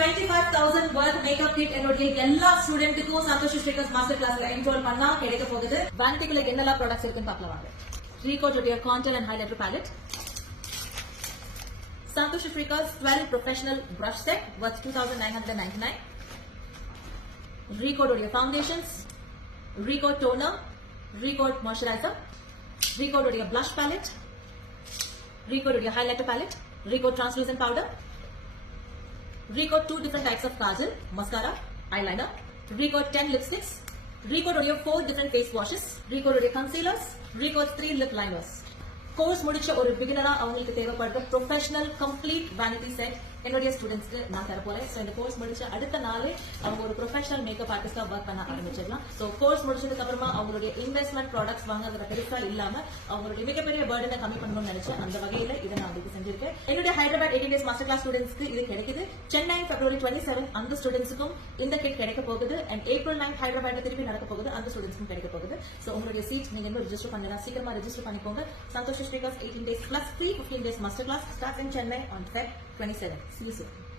25,000 worth makeup kit என்னுடைய எல்லா ஸ்டூடெண்ட்டுக்கும் சந்தோஷ் ஸ்ரீகர்ஸ் மாஸ்டர் கிளாஸ்ல என்ரோல் பண்ணா கிடைக்க போகுது. வானிட்டிக்குள்ள என்னெல்லாம் ப்ராடக்ட்ஸ் இருக்குன்னு பார்க்கலாம் வாங்க. Recode contour and highlighter palette, Santosh Shrikars 12 professional brush set worth 2,999. Recode foundations, Recode toner, Recode moisturizer, Recode blush palette, Recode highlighter palette, Recode translucent powder, Recode 2 different types of kajal, mascara, eyeliner, Recode 10 lipsticks, Recode 4 different face washes, Recode concealers, Recode 3 lip liners. Course முடிச்ச ஒரு பிகினரா அவங்களுக்கு தேவைப்படுற professional complete vanity set என்னுடைய ஸ்டூடெண்ட்ஸ்க்கு நான் தர போறேன். So இந்த கோர்ஸ் முடிச்ச அடுத்த நாளே அவங்க ஒரு ப்ரொஃபஷனல் மேக்கப் ஆர்டிஸ்டா ஒர்க் பண்ண ஆரம்பிச்சிடலாம். ஸோ கோர்ஸ் முடிச்சதுக்கு அப்புறமா அவங்களுடைய இன்வெஸ்ட்மெண்ட் ப்ராடக்ட்ஸ் வாங்குறதுல பெருசா இல்லாம அவங்களுடைய மிகப்பெரிய பர்டனை கம்மி பண்ணணும்னு நினைச்சேன். அந்த வகையில இதை நான் உங்களுக்கு செஞ்சிருக்கேன். என்னுடைய ஹைதராபாத் 18 days மாஸ்டர் கிளாஸ் ஸ்டூடெண்ட்ஸ்க்கு இது கிடைக்குது. சென்னை February 27 அந்த ஸ்டூடெண்ட்ஸுக்கும் இந்த கிட் கிடைக்க போகுது. அண்ட் April 9 ஹைதராபாத்ல திருப்பி நடக்க போகுது. அந்த ஸ்டூடெண்ட்ஸ்க்கும் கிடைக்க போகுது. ஸோ உங்களுடைய சீட் நீங்க இன்னும் ரெஜிஸ்டர் பண்ணலாம். சீக்கிரமா ரெஜிஸ்டர் பண்ணிக்கோங்க. Santosh Shrikars 18 days plus free 15 days masterclass starts in Chennai on Feb 27. See you soon.